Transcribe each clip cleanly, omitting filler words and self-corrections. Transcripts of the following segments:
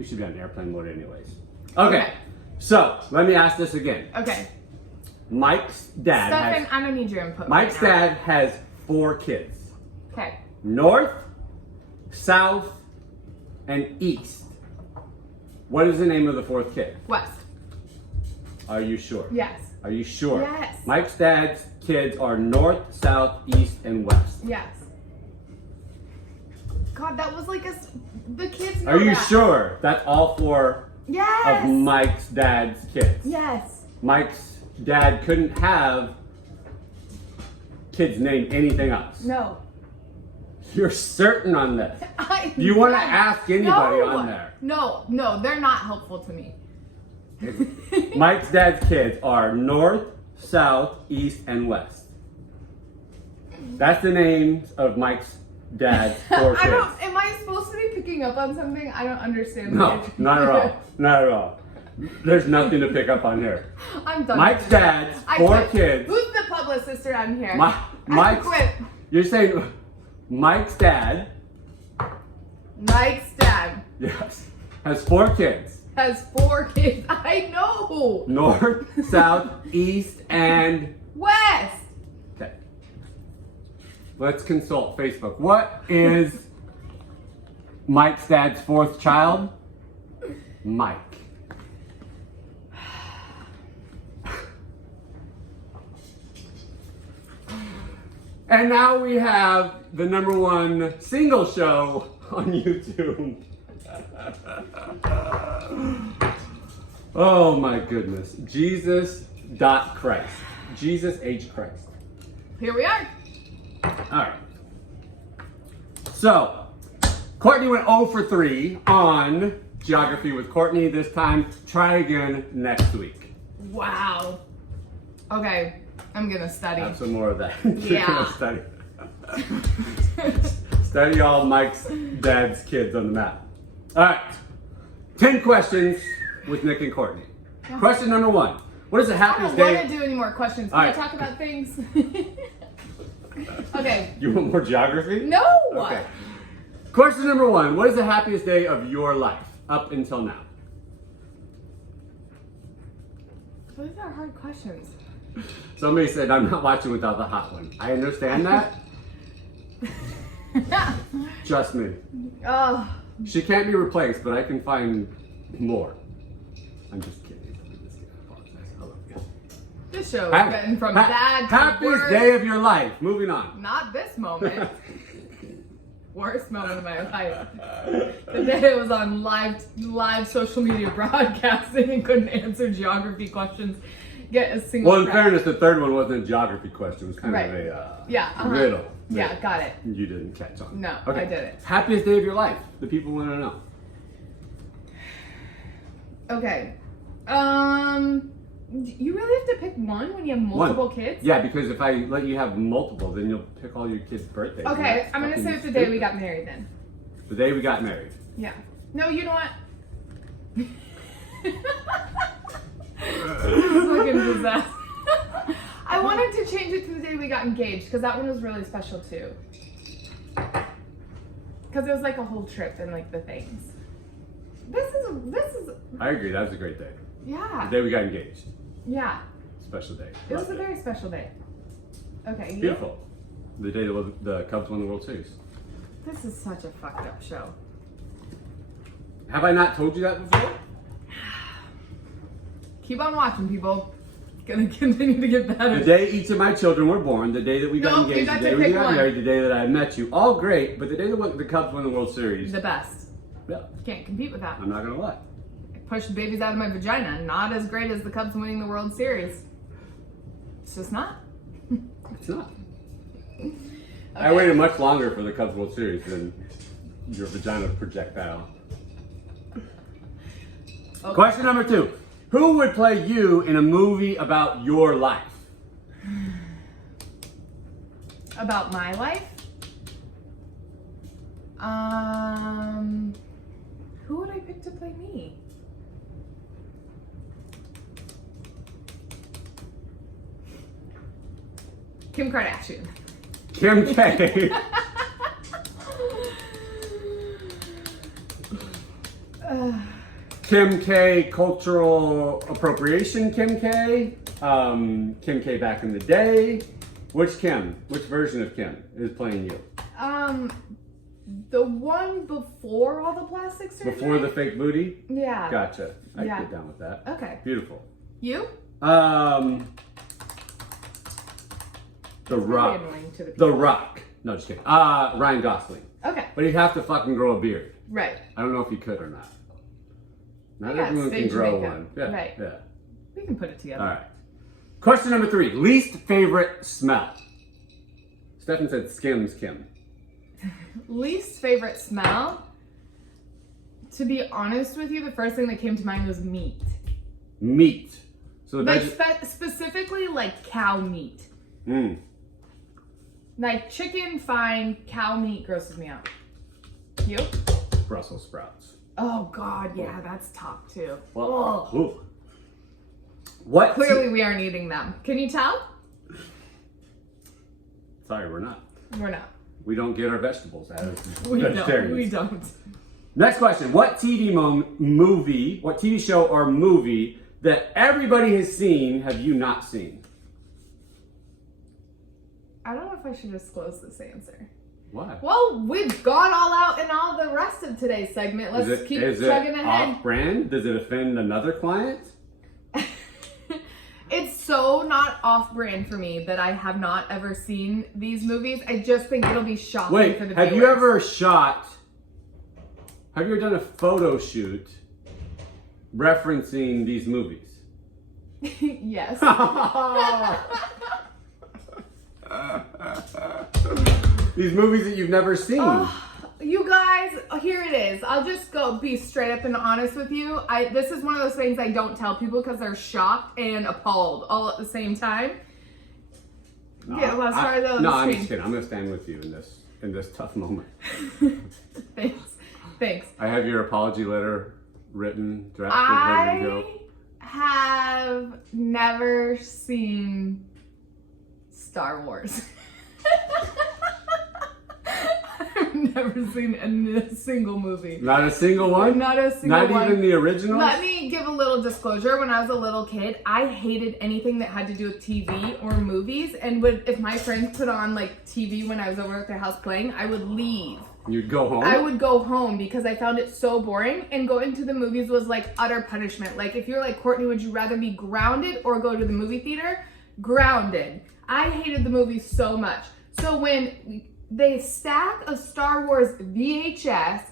we should be on airplane mode anyways. Okay. So let me ask this again. Okay. Mike's dad. Stefan, I'm gonna need your input. Mike's right now. dad has 4 kids. Okay. North, South, and East. What is the name of the 4th kid? West. Are you sure? Yes. Are you sure? Yes. Mike's dad's kids are North, South, East, and West. Yes. God, that was like the kids know Are you that. sure that's all 4 Yes. of Mike's dad's kids? Yes. Mike's dad couldn't have kids named anything else. No. You're certain on this? Do you want to ask anybody on there? No, they're not helpful to me. Mike's dad's kids are North, South, East, and West. That's the names of Mike's dad's 4 kids. Am I supposed to be picking up on something? I don't understand. No, not at all. Not at all. There's nothing to pick up on here. I'm done. Mike's dad's 4 kids. Who's the publicist around here? Mike's. Quit. You're saying Mike's dad? Mike's dad. Yes. Has 4 kids. Has 4 kids. I know. North, South, East, and West. okay. Let's consult Facebook. What is Mike's dad's 4th child? Mike. And now we have the #1 single show on YouTube. Oh my goodness. Jesus.Christ. Jesus H. Christ. Here we are. Alright. So, Courtney went 0 for 3 on Geography with Courtney this time. Try again next week. Wow. Okay. I'm gonna study. Have some more of that. You're Yeah. gonna study. Study all Mike's dad's kids on the map. Alright. 10 questions with Nick and Courtney. Question number 1. What is the I happiest don't day? want to do any more questions. Can All I right. talk about things? Okay. You want more geography? No. Okay. Question number 1. What is the happiest day of your life up until now? Those are hard questions. Somebody said, I'm not watching without the hot one. I understand that. Trust me. Oh. She can't be replaced, but I can find more. I'm just kidding. I apologize. I love you. This show is getting from bad to happiest worse. day of your life. Moving on. Not this moment. Worst moment of my life. The day I was on live social media broadcasting and couldn't answer geography questions. Get a single. Well, in credit. fairness, the 3rd one wasn't a geography question. It was kind Right. of a Yeah, uh-huh. riddle. Yeah, got it. You didn't catch on. No, Okay. I didn't. Happiest day of your life. The people want to know. Okay. You really have to pick one when you have multiple kids? Yeah, because if I let you have multiple, then you'll pick all your kids' birthdays. and Okay, that's I'm gonna fucking say it's the day we stupid. got married then. The day we got married. Yeah. No, you know what? Fucking disaster. I wanted to change it to the day we got engaged because that one was really special too. Because it was like a whole trip and like the things. This is. I agree. That was a great day. Yeah. The day we got engaged. Yeah. Special day. It was Loved a very special day. Okay. you? beautiful. The day the Cubs won the World Series. This is such a fucked up show. Have I not told you that before? Keep on watching, people. It's gonna continue to get better. The day each of my children were born, the day that we got No, you engaged, got the to day we pick got one. married, the day that I met you, all great, but the day that the Cubs won the World Series, The best. yeah, Can't compete with that. I'm not gonna lie. Pushed babies out of my vagina. Not as great as the Cubs winning the World Series. It's just not. It's not. Okay. I waited much longer for the Cubs World Series than your vagina projectile. Okay. Question number 2. Who would play you in a movie about your life? About my life? Who would I pick to play me? Kim Kardashian. Kim K. Kim K, cultural appropriation Kim K, Kim K back in the day. Which Kim? Which version of Kim is playing you? The one before all the plastic surgery. Before the fake booty? Yeah. Gotcha. I can get down with that. Okay. Beautiful. You? The Rock. The Rock. No, just kidding. Ryan Gosling. Okay. But he'd have to fucking grow a beard. Right. I don't know if he could or not. Not Yeah, everyone can stage grow makeup. one. Yeah. Right. Yeah. We can put it together. All right. Question number 3. Least favorite smell. Stefan said Skims Kim. Least favorite smell? To be honest with you, the first thing that came to mind was meat. Meat. So Like specifically like cow meat. Like chicken, fine. Cow meat grosses me out. You? Brussels sprouts. Oh God, yeah, that's top too. Well, oh. ooh. What? Clearly, we aren't eating them. Can you tell? Sorry, we're not. We're not. We don't get our vegetables as We vegetarians. don't. We don't. Next question. What movie, what TV show or movie that everybody has seen have you not seen? I don't know if I should disclose this answer. Why? Well, we've gone all out in all the rest of today's segment. Let's keep chugging ahead. Off-brand? Does it offend another client? It's so not off-brand for me that I have not ever seen these movies. I just think it'll be shocking Wait, for the have you ever done a photo shoot referencing these movies? Yes. These movies that you've never seen. You guys, here it is. I'll just be straight up and honest with you. This is one of those things I don't tell people because they're shocked and appalled all at the same time. No, I'm just kidding. I'm gonna stand with you in this tough moment. Thanks. I have your apology letter written, drafted, ready to go. I have never seen Star Wars. I've never seen a single movie. Not a single one? Not a single one. Not even the original? Let me give a little disclosure. When I was a little kid, I hated anything that had to do with TV or movies. And if my friends put on like TV when I was over at their house playing, I would leave. You'd go home? I would go home because I found it so boring, and going to the movies was like utter punishment. Like if you're like, Courtney, would you rather be grounded or go to the movie theater? Grounded. I hated the movies so much. So when they stack a Star Wars VHS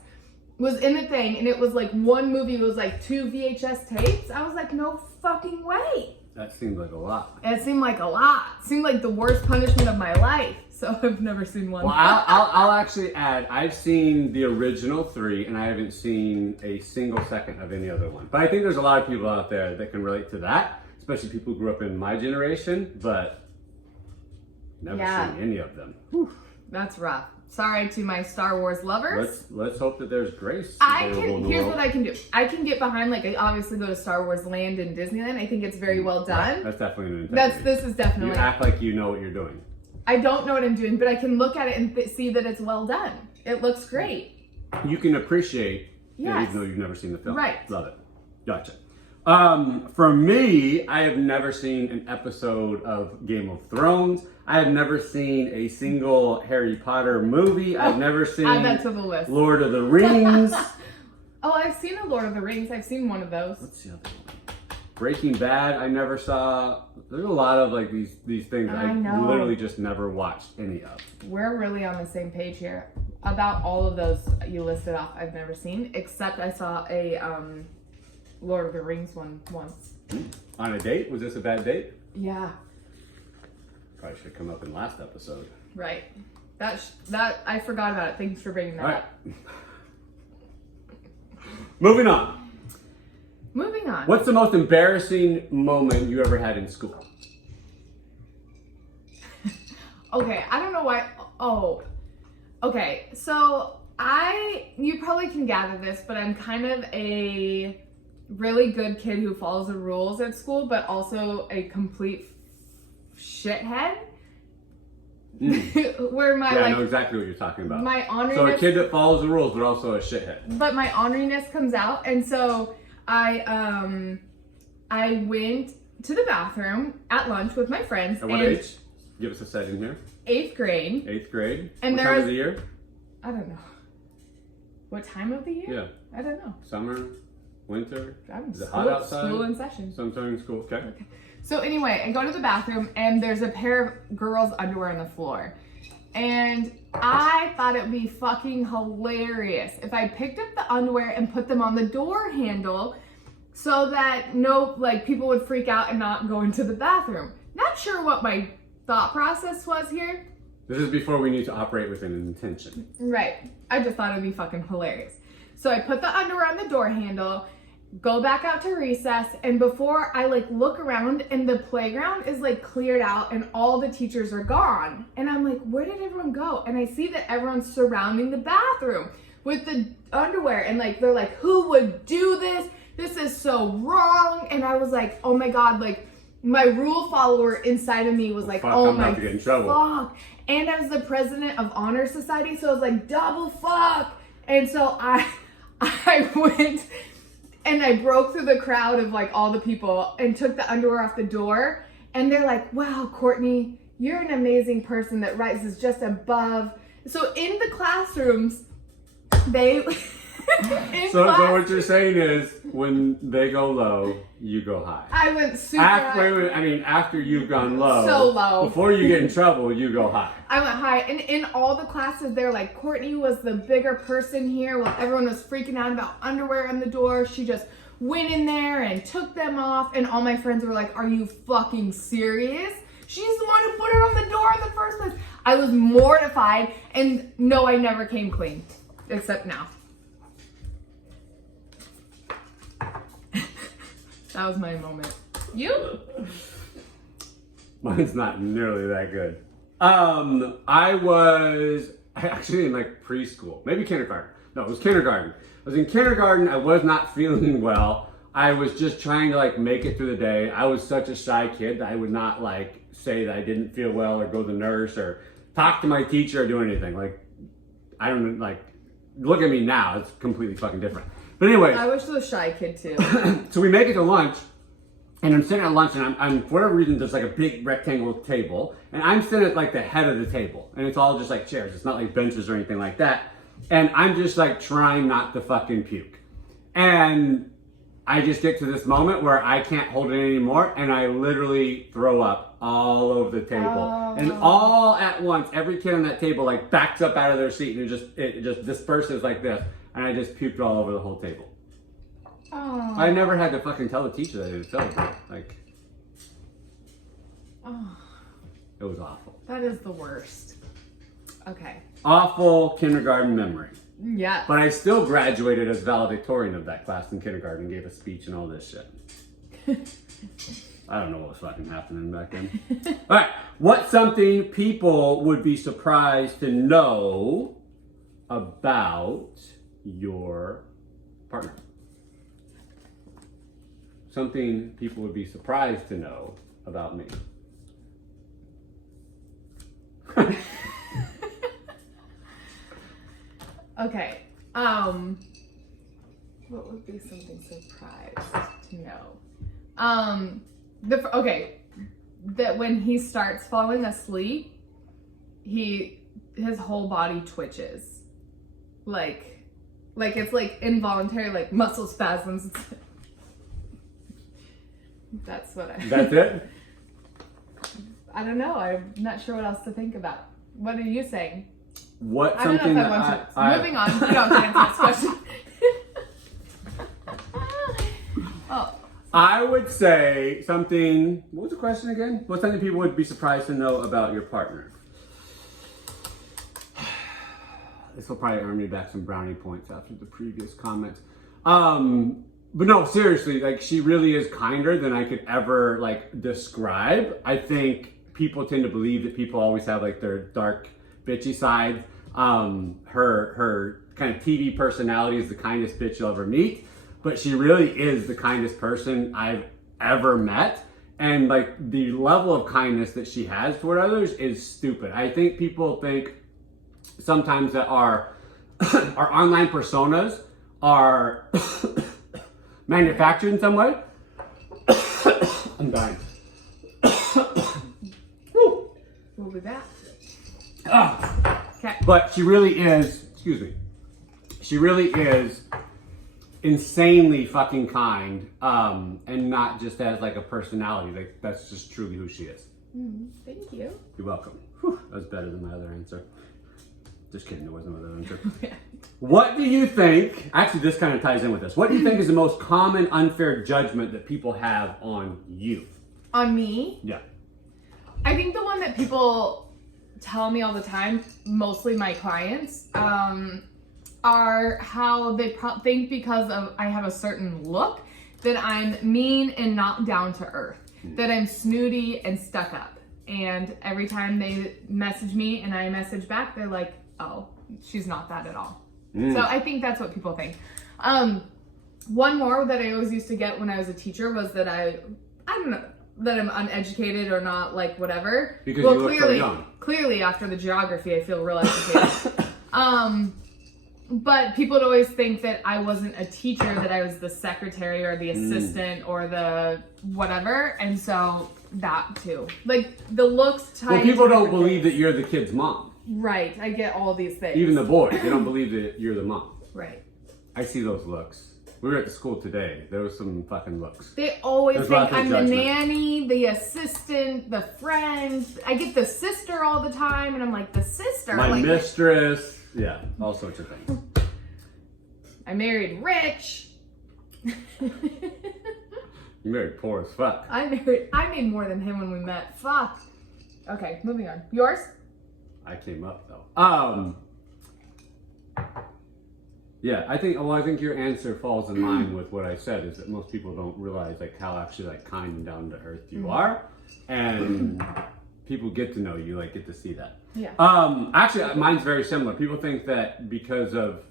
was in the thing, and it was like one movie was like 2 VHS tapes, I was like, no fucking way. That seemed like a lot. It seemed like a lot. It seemed like the worst punishment of my life. So I've never seen one. Well, I'll actually add, I've seen the original 3, and I haven't seen a single second of any other one. But I think there's a lot of people out there that can relate to that, especially people who grew up in my generation, but never seen any of them. Whew, that's rough. Sorry to my Star Wars lovers. Let's hope that there's grace. Here's what I can do. I can get behind, like, I obviously go to Star Wars Land and Disneyland. I think it's very well done. Right. That's definitely an integrity. This is definitely. You act like you know what you're doing. I don't know what I'm doing, but I can look at it and see that it's well done. It looks great. You can appreciate it Yes. even though you've never seen the film. Right. Love it. Gotcha. For me, I have never seen an episode of Game of Thrones. I have never seen a single Harry Potter movie. I've never seen Add that to the list. Lord of the Rings. Oh, I've seen a Lord of the Rings. I've seen one of those. What's the other one? Breaking Bad, I never saw. There's a lot of like these things I know. literally just never watched any of. We're really on the same page here. About all of those you listed off, I've never seen, except I saw a Lord of the Rings one once. On a date? Was this a bad date? Yeah. Probably should have come up in last episode. Right. That I forgot about it. Thanks for bringing that up. Moving on. Moving on. What's the most embarrassing moment you ever had in school? Okay, I don't know why. Oh, okay. So you probably can gather this, but I'm kind of a really good kid who follows the rules at school, but also a complete shithead. where my I know exactly what you're talking about. my orneriness. So a kid that follows the rules, but also a shithead. But my orneriness comes out, and so I went to the bathroom at lunch with my friends. At what age? Give us a setting here. 8th grade. 8th grade. And what there time was, of the year? I don't know. What time of the year? Yeah. I don't know. Summer, winter. Is it School, hot outside? School in session. Sometime in school. Okay. So anyway, I go to the bathroom and there's a pair of girls' underwear on the floor. And I thought it would be fucking hilarious if I picked up the underwear and put them on the door handle so that people would freak out and not go into the bathroom. Not sure what my thought process was here. This is before we need to operate with an intention. Right. I just thought it'd be fucking hilarious. So I put the underwear on the door handle, go back out to recess, and before I look around and the playground is cleared out and all the teachers are gone. And I'm like, where did everyone go? And I see that everyone's surrounding the bathroom with the underwear and they're like, who would do this? This is so wrong. And I was like, oh my God, my rule follower inside of me was like, fuck, oh I'm my about to get in trouble. fuck. And I was the president of Honor Society, so I was like, double fuck. And so I went and I broke through the crowd of all the people and took the underwear off the door. And they're like, wow, Courtney, you're an amazing person that rises just above. So in the classrooms, they... So what you're saying is, when they go low, you go high. I went super high. After you've gone low. So low. Before you get in trouble, you go high. I went high. And in all the classes, they're like, Courtney was the bigger person here. While everyone was freaking out about underwear on the door, she just went in there and took them off. And all my friends were like, are you fucking serious? She's the one who put her on the door in the first place. I was mortified. And no, I never came clean. Except now. That was my moment. You? Mine's not nearly that good. I was actually in preschool, maybe kindergarten. No, it was kindergarten. I was in kindergarten. I was not feeling well. I was just trying to make it through the day. I was such a shy kid that I would not say that I didn't feel well or go to the nurse or talk to my teacher or do anything. I don't look at me now. It's completely fucking different. But anyway. I wish I was a shy kid too. So we make it to lunch, and I'm sitting at lunch, and I'm for whatever reason, there's a big rectangle table, and I'm sitting at the head of the table, and it's all just chairs. It's not benches or anything like that. And I'm just trying not to fucking puke. And I just get to this moment where I can't hold it anymore, and I literally throw up all over the table. Oh. And all at once, every kid on that table backs up out of their seat, and it just disperses like this. And I just puked all over the whole table. Oh. I never had to fucking tell the teacher that it was terrible. Oh. It was awful. That is the worst. Okay. Awful kindergarten memory. Yeah. But I still graduated as valedictorian of that class in kindergarten and gave a speech and all this shit. I don't know what was fucking happening back then. All right. What's something people would be surprised to know about your partner? Something people would be surprised to know about me. Okay. What would be something surprised to know? That when he starts falling asleep, his whole body twitches. It's involuntary, muscle spasms. That's what That's it? I don't know. I'm not sure what else to think about. What are you saying? What I don't something know if I want to. Moving on. You don't have to answer this question. Oh. I would say something. What was the question again? What's something people would be surprised to know about your partner? This will probably earn me back some brownie points after the previous comments. But no, seriously, she really is kinder than I could ever describe. I think people tend to believe that people always have their dark, bitchy side. Her kind of TV personality is the kindest bitch you'll ever meet, but she really is the kindest person I've ever met. And like the level of kindness that she has toward others is stupid. I think people think sometimes that our our online personas are manufactured in some way. I'm dying. We'll be back. Okay. But she really is, excuse me, she really is insanely fucking kind, and not just as like a personality. Like that's just truly who she is. Thank you. You're welcome. Whew, that was better than my other answer. Just kidding, there wasn't another answer. Okay. What do you think, actually this kind of ties in with this, what do you think is the most common unfair judgment that people have on you? On me? Yeah. I think the one that people tell me all the time, mostly my clients, are how they think because of I have a certain look that I'm mean and not down to earth, that I'm snooty and stuck up. And every time they message me and I message back, they're like, oh, she's not that at all. So I think that's what people think. One more that I always used to get when I was a teacher was that I don't know, that I'm uneducated or not, like whatever. Because you look so young. Clearly after the geography, I feel real educated. But people would always think that I wasn't a teacher, that I was the secretary or the assistant or the whatever. And so that too. Like the looks tie. Well, people don't believe that you're the kid's mom. Right. I get all these things. Even the boys, they don't believe that you're the mom. Right. I see those looks. We were at the school today. There was some fucking looks. They always There's think lots of I'm judgment. the nanny, the assistant, the friend. I get the sister all the time, and I'm like, the sister? My like, mistress. Yeah, all sorts of things. I married rich. You married poor as fuck. I made more than him when we met. Fuck. Okay, moving on. Yours? I came up though. Yeah, I think your answer falls in line with what I said, is that most people don't realize like how actually like kind and down to earth you are, and people get to know you, like get to see that. Yeah. Actually, mine's very similar. People think that because of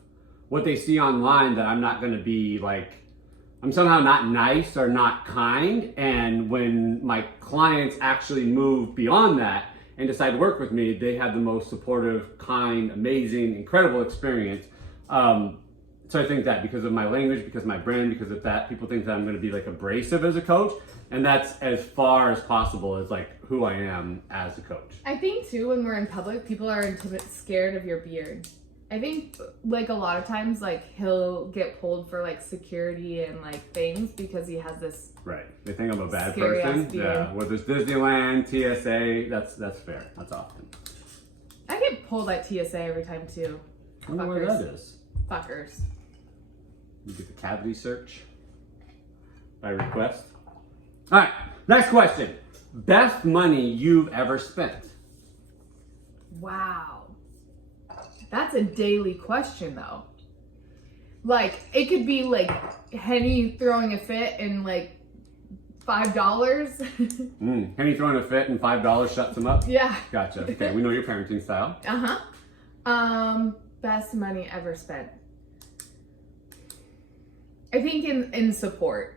what they see online that I'm not going to be like, I'm somehow not nice or not kind, and when my clients actually move beyond that and decide to work with me, they have the most supportive, kind, amazing, incredible experience. So I think that because of my language, because of my brand, because of that, people think that I'm going to be like abrasive as a coach, and that's as far as possible as like who I am as a coach. I think too, when we're in public, people are scared of your beard. I think like a lot of times, like he'll get pulled for like security and like things because he has this. Right. They think I'm a bad scary person. ass beard. Yeah. Whether it's Disneyland, TSA, that's fair. That's often. I get pulled at TSA every time too. I wonder where that is. Fuckers. You get the cavity search by request. All right. Next question. Best money you've ever spent? Wow. That's a daily question though. Like, it could be like Henny throwing a fit and like $5. Henny throwing a fit and $5 shuts him up? Yeah. Gotcha. Okay, we know your parenting style. Best money ever spent. I think in support.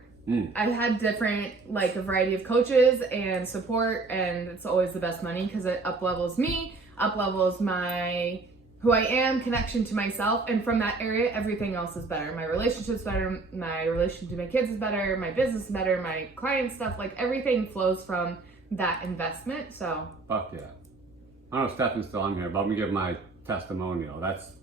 I've had different, like a variety of coaches and support, and it's always the best money because it up-levels me, up-levels my who I am, connection to myself, and from that area, everything else is better. My relationship's better, my relationship to my kids is better, my business is better, my client stuff, like everything flows from that investment, so. Fuck yeah. I don't know if Stefan's still on here, but I'm gonna give my testimonial. That's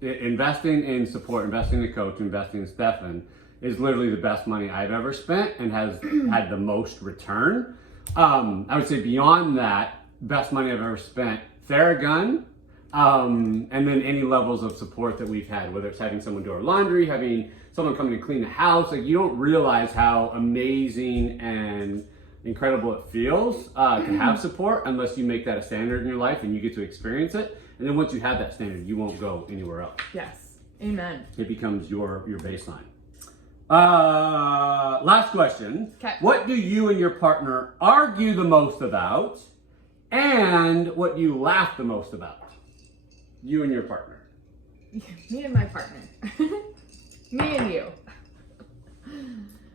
investing in support, investing in a coach, investing in Stefan is literally the best money I've ever spent and has had the most return. I would say beyond that, best money I've ever spent, Theragun, and then any levels of support that we've had, whether it's having someone do our laundry, having someone come in and clean the house. Like, you don't realize how amazing and incredible it feels to have support unless you make that a standard in your life and you get to experience it. And then once you have that standard, you won't go anywhere else. Yes. Amen. It becomes your baseline. Last question. Okay. What do you and your partner argue the most about, and what do you laugh the most about? You and your partner. Me and my partner. Me and you.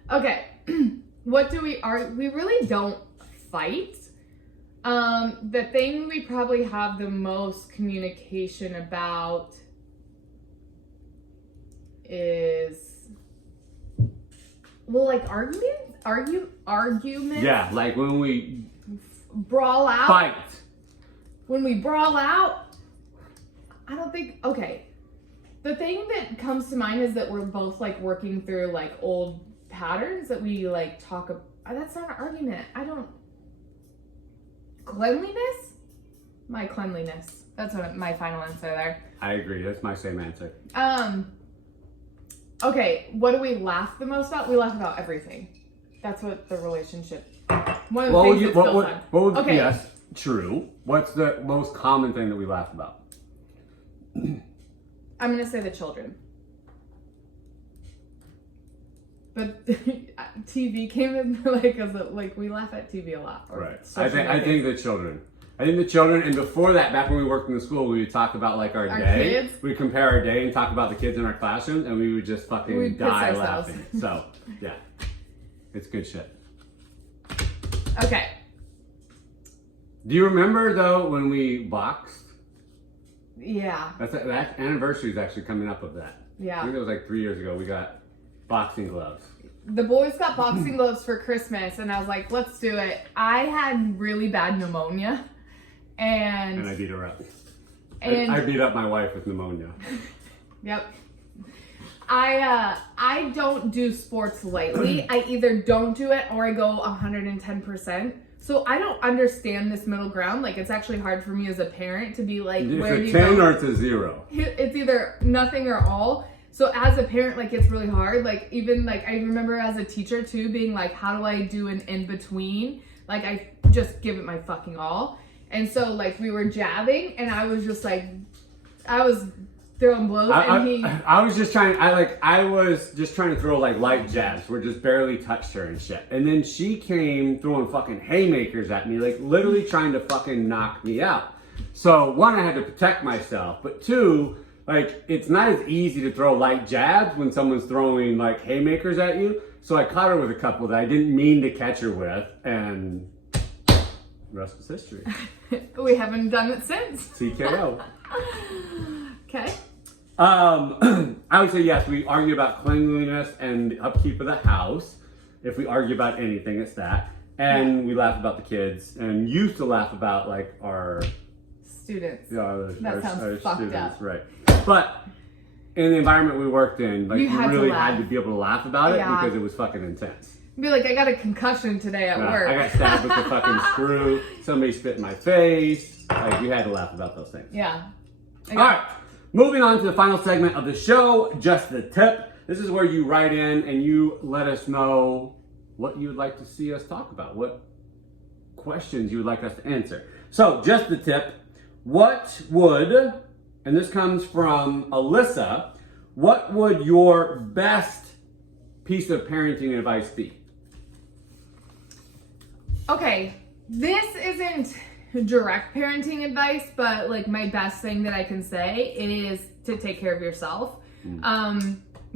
Okay. what do we really don't fight. The thing we probably have the most communication about is, well, like arguments. Yeah, like when we brawl out. fight. When we brawl out, I don't think, okay. The thing that comes to mind is that we're both like working through like old patterns that we like talk about. That's not an argument. Cleanliness? My cleanliness. That's what my final answer there. I agree. That's my same answer. Okay, what do we laugh the most about? We laugh about everything. That's what the relationship. One of the things that's built on. What would, okay. Yes, true. What's the most common thing that we laugh about? I'm gonna say the children. But TV came in like we laugh at TV a lot. Right. I think the children. And before that, back when we worked in the school, we would talk about like our day. Kids? We'd compare our day and talk about the kids in our classrooms, and we would just fucking die laughing. So, yeah. It's good shit. Okay. Do you remember though when we boxed? Yeah. That anniversary is actually coming up of that. Yeah. I think it was like 3 years ago. We got boxing gloves. The boys got boxing gloves for Christmas, and I was like, let's do it. I had really bad pneumonia, and I beat her up. And I beat up my wife with pneumonia. Yep. I don't do sports lightly. I either don't do it or I go 110%. So I don't understand this middle ground. Like, it's actually hard for me as a parent to be like, where do you go? It's a 10 or it's a 0. It's either nothing or all. So as a parent, like, it's really hard. Like, even like I remember as a teacher too being like, how do I do an in between? Like, I just give it my fucking all. And so like we were jabbing, and I was just like, I was throwing blows, I was just trying to throw like light jabs where just barely touched her and shit. And then she came throwing fucking haymakers at me, like literally trying to fucking knock me out. So one, I had to protect myself, but two, like it's not as easy to throw light jabs when someone's throwing like haymakers at you. So I caught her with a couple that I didn't mean to catch her with, and the rest is history. We haven't done it since. TKO. Okay. I would say yes, we argue about cleanliness and the upkeep of the house. If we argue about anything, it's that. And we laugh about the kids, and used to laugh about like our students. Yeah, that sounds fucked students, up. Right. But in the environment we worked in, like we really had to be able to laugh about it because it was fucking intense. Be like, I got a concussion today at work. I got stabbed with a fucking screw. Somebody spit in my face. Like, we had to laugh about those things. Yeah. All right. Moving on to the final segment of the show, Just the Tip. This is where you write in and you let us know what you would like to see us talk about, what questions you would like us to answer. So, Just the Tip. What would, and this comes from Alyssa, what would your best piece of parenting advice be? Okay, this isn't direct parenting advice, but like my best thing that I can say is to take care of yourself.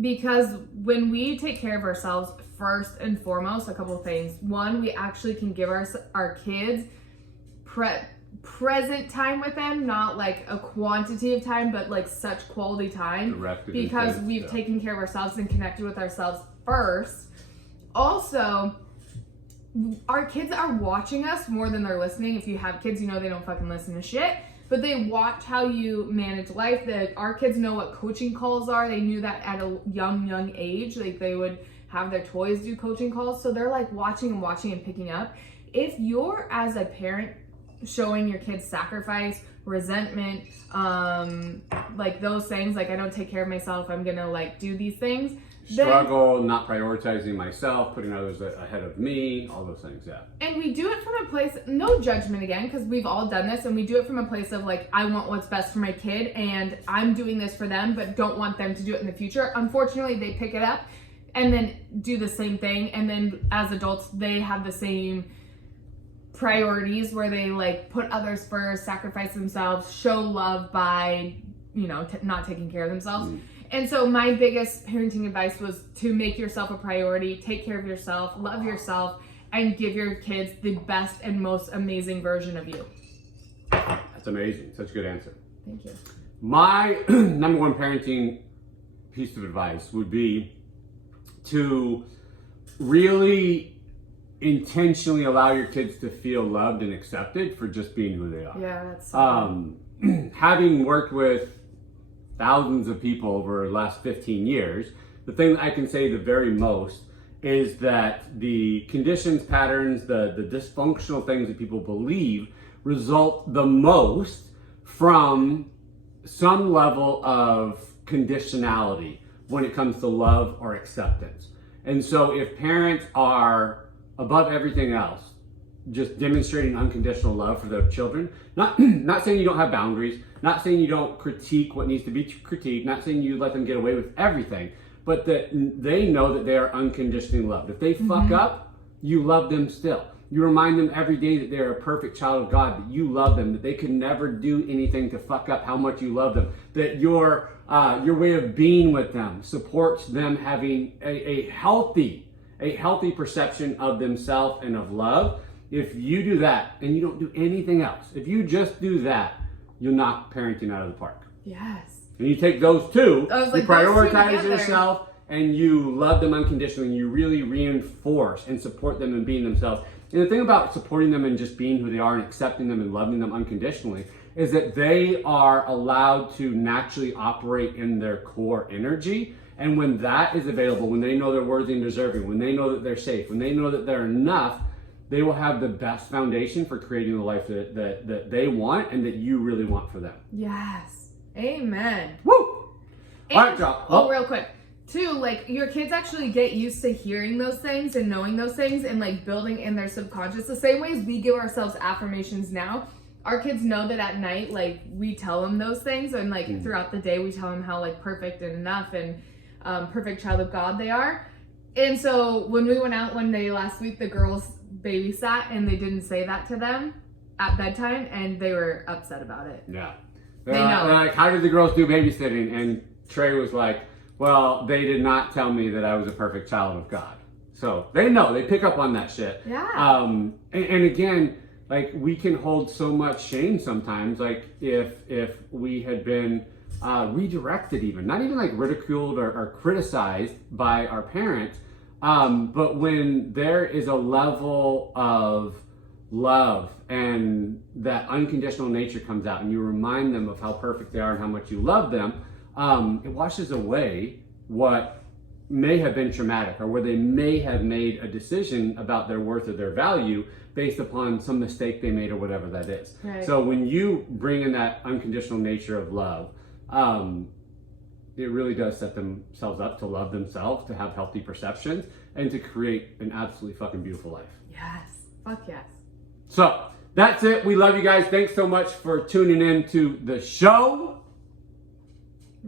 Because when we take care of ourselves, first and foremost, a couple of things. One, we actually can give our kids present time with them, not like a quantity of time, but like such quality time, because we've taken care of ourselves and connected with ourselves first. Also, our kids are watching us more than they're listening. If you have kids, you know they don't fucking listen to shit, but they watch how you manage life. Our kids know what coaching calls are. They knew that at a young age. Like, they would have their toys do coaching calls, so they're like watching and picking up. If you're, as a parent, showing your kids sacrifice, resentment, like those things, like I don't take care of myself, I'm gonna like do these things, struggle, not prioritizing myself, putting others ahead of me, all those things, yeah. And we do it from a place, no judgment again, because we've all done this, and we do it from a place of like, I want what's best for my kid, and I'm doing this for them, but don't want them to do it in the future. Unfortunately, they pick it up and then do the same thing, and then as adults, they have the same priorities where they like put others first, sacrifice themselves, show love by, you know, not taking care of themselves. And so my biggest parenting advice was to make yourself a priority, take care of yourself, love yourself, and give your kids the best and most amazing version of you. That's amazing. Such a good answer. Thank you. My number one parenting piece of advice would be to really intentionally allow your kids to feel loved and accepted for just being who they are. Yeah, that's so having worked with thousands of people over the last 15 years, the thing that I can say the very most is that the conditions, patterns, the dysfunctional things that people believe result the most from some level of conditionality when it comes to love or acceptance. And so if parents are above everything else, just demonstrating unconditional love for their children, not saying you don't have boundaries, not saying you don't critique what needs to be critiqued, not saying you let them get away with everything, but that they know that they are unconditionally loved. If they fuck up, you love them still. You remind them every day that they're a perfect child of God, that you love them, that they can never do anything to fuck up how much you love them, that your way of being with them supports them having a healthy perception of themselves and of love. If you do that and you don't do anything else, if you just do that, you'll knock parenting out of the park. Yes. And you take those two, Like, you prioritize yourself, and you love them unconditionally, and you really reinforce and support them in being themselves. And the thing about supporting them and just being who they are and accepting them and loving them unconditionally is that they are allowed to naturally operate in their core energy. And when that is available, when they know they're worthy and deserving, when they know that they're safe, when they know that they're enough, they will have the best foundation for creating the life that they want and that you really want for them. Yes. Amen. Woo! And, All right, y'all. real quick. Too, like, your kids actually get used to hearing those things and knowing those things and, like, building in their subconscious. The same way as we give ourselves affirmations now, our kids know that at night, like, we tell them those things. And, like, throughout the day, we tell them how, like, perfect and enough and perfect child of God they are. And so when we went out one day last week, the girls babysat and they didn't say that to them at bedtime, and they were upset about it. Yeah. They know. Like, how did the girls do babysitting? And Trey was like, well, they did not tell me that I was a perfect child of God. So they know, they pick up on that shit. Yeah. And again, like, we can hold so much shame sometimes. Like, if we had been redirected, even not even like ridiculed or criticized by our parents, but when there is a level of love and that unconditional nature comes out and you remind them of how perfect they are and how much you love them, it washes away what may have been traumatic or where they may have made a decision about their worth or their value based upon some mistake they made or whatever that is. Right. So when you bring in that unconditional nature of love, it really does set themselves up to love themselves, to have healthy perceptions, and to create an absolutely fucking beautiful life. Yes. Fuck yes. So that's it. We love you guys. Thanks so much for tuning in to the show.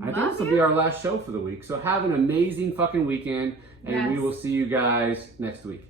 I think this will be our last show for the week. So have an amazing fucking weekend, and we will see you guys next week.